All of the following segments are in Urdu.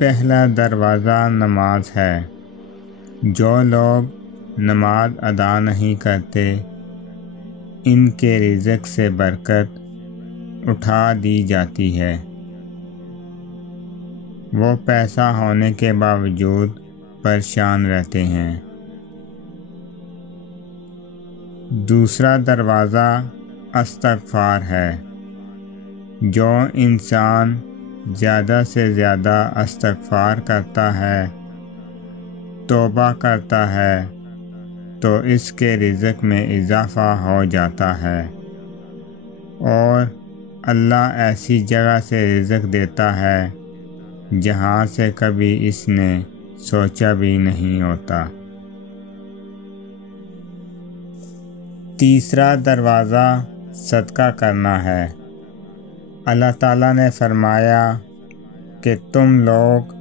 پہلا دروازہ نماز ہے۔ جو لوگ نماز ادا نہیں کرتے ان کے رزق سے برکت اٹھا دی جاتی ہے۔ وہ پیسہ ہونے کے باوجود پریشان رہتے ہیں۔ دوسرا دروازہ استغفار ہے۔ جو انسان زیادہ سے زیادہ استغفار کرتا ہے، توبہ کرتا ہے، تو اس کے رزق میں اضافہ ہو جاتا ہے اور اللہ ایسی جگہ سے رزق دیتا ہے جہاں سے کبھی اس نے سوچا بھی نہیں ہوتا۔ تیسرا دروازہ صدقہ کرنا ہے۔ اللہ تعالیٰ نے فرمایا کہ تم لوگ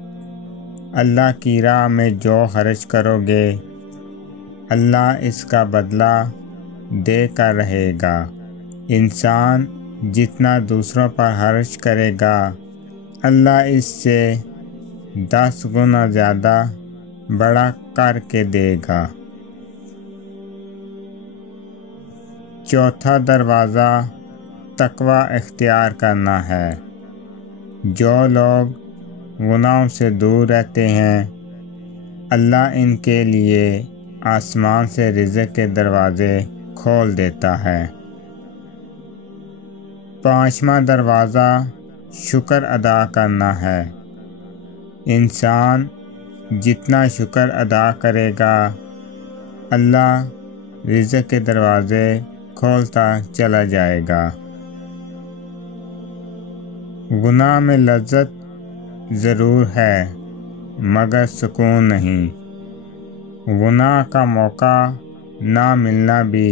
اللہ کی راہ میں جو خرچ کرو گے اللہ اس کا بدلہ دے کر رہے گا۔ انسان جتنا دوسروں پر خرچ کرے گا اللہ اس سے 10 گنا زیادہ بڑا کر کے دے گا۔ چوتھا دروازہ تقوی اختیار کرنا ہے۔ جو لوگ گناہوں سے دور رہتے ہیں اللہ ان کے لیے آسمان سے رزق کے دروازے کھول دیتا ہے۔ پانچواں دروازہ شکر ادا کرنا ہے۔ انسان جتنا شکر ادا کرے گا اللہ رزق کے دروازے کھولتا چلا جائے گا۔ گناہ میں لذت ضرور ہے مگر سکون نہیں۔ گناہ کا موقع نہ ملنا بھی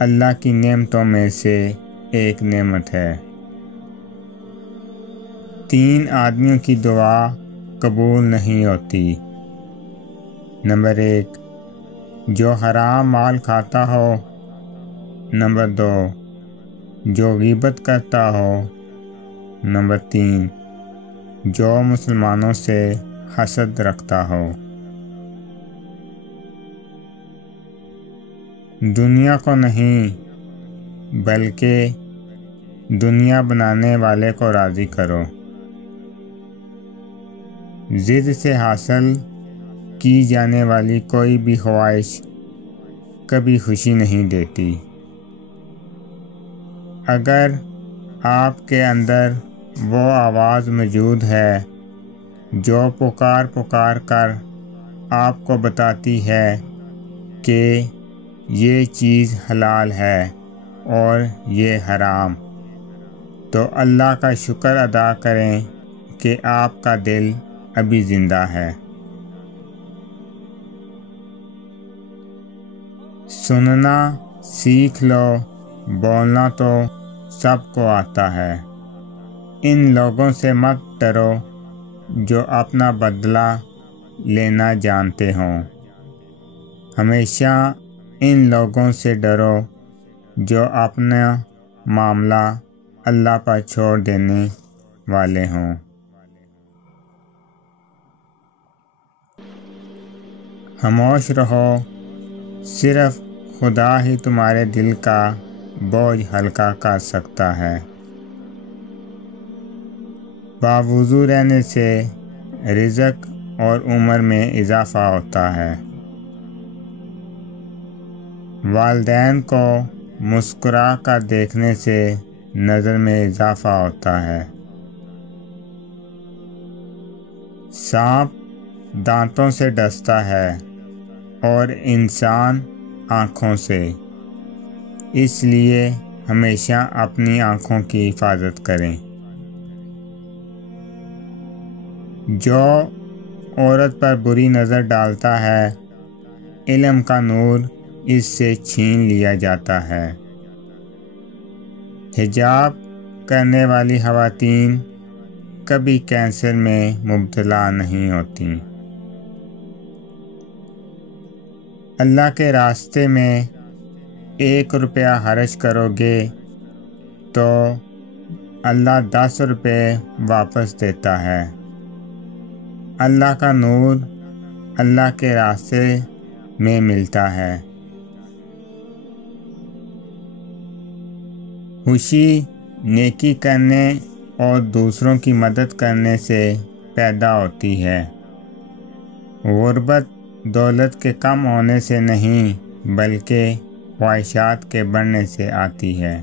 اللہ کی نعمتوں میں سے ایک نعمت ہے۔ 3 آدمیوں کی دعا قبول نہیں ہوتی۔ نمبر 1 جو حرام مال کھاتا ہو۔ نمبر 2 جو غیبت کرتا ہو۔ نمبر 3 جو مسلمانوں سے حسد رکھتا ہو۔ دنیا کو نہیں بلکہ دنیا بنانے والے کو راضی کرو۔ ضد سے حاصل کی جانے والی کوئی بھی خواہش کبھی خوشی نہیں دیتی۔ اگر آپ کے اندر وہ آواز موجود ہے جو پکار کر آپ کو بتاتی ہے کہ یہ چیز حلال ہے اور یہ حرام، تو اللہ کا شکر ادا کریں کہ آپ کا دل ابھی زندہ ہے۔ سننا سیکھ لو، بولنا تو سب کو آتا ہے۔ ان لوگوں سے مت ڈرو جو اپنا بدلہ لینا جانتے ہوں، ہمیشہ ان لوگوں سے ڈرو جو اپنا معاملہ اللہ پر چھوڑ دینے والے ہوں۔ خاموش رہو، صرف خدا ہی تمہارے دل کا بوجھ ہلکا کر سکتا ہے۔ باوضو رہنے سے رزق اور عمر میں اضافہ ہوتا ہے۔ والدین کو مسکرا کر دیکھنے سے نظر میں اضافہ ہوتا ہے۔ سانپ دانتوں سے ڈستا ہے اور انسان آنکھوں سے، اس لیے ہمیشہ اپنی آنکھوں کی حفاظت کریں۔ جو عورت پر بری نظر ڈالتا ہے علم کا نور اس سے چھین لیا جاتا ہے۔ حجاب کرنے والی خواتین کبھی کینسر میں مبتلا نہیں ہوتی۔ اللہ کے راستے میں 1 روپیہ خرچ کرو گے تو اللہ 10 روپے واپس دیتا ہے۔ اللہ کا نور اللہ کے راستے میں ملتا ہے۔ خوشی نیکی کرنے اور دوسروں کی مدد کرنے سے پیدا ہوتی ہے۔ غربت دولت کے کم ہونے سے نہیں بلکہ خواہشات کے بڑھنے سے آتی ہے۔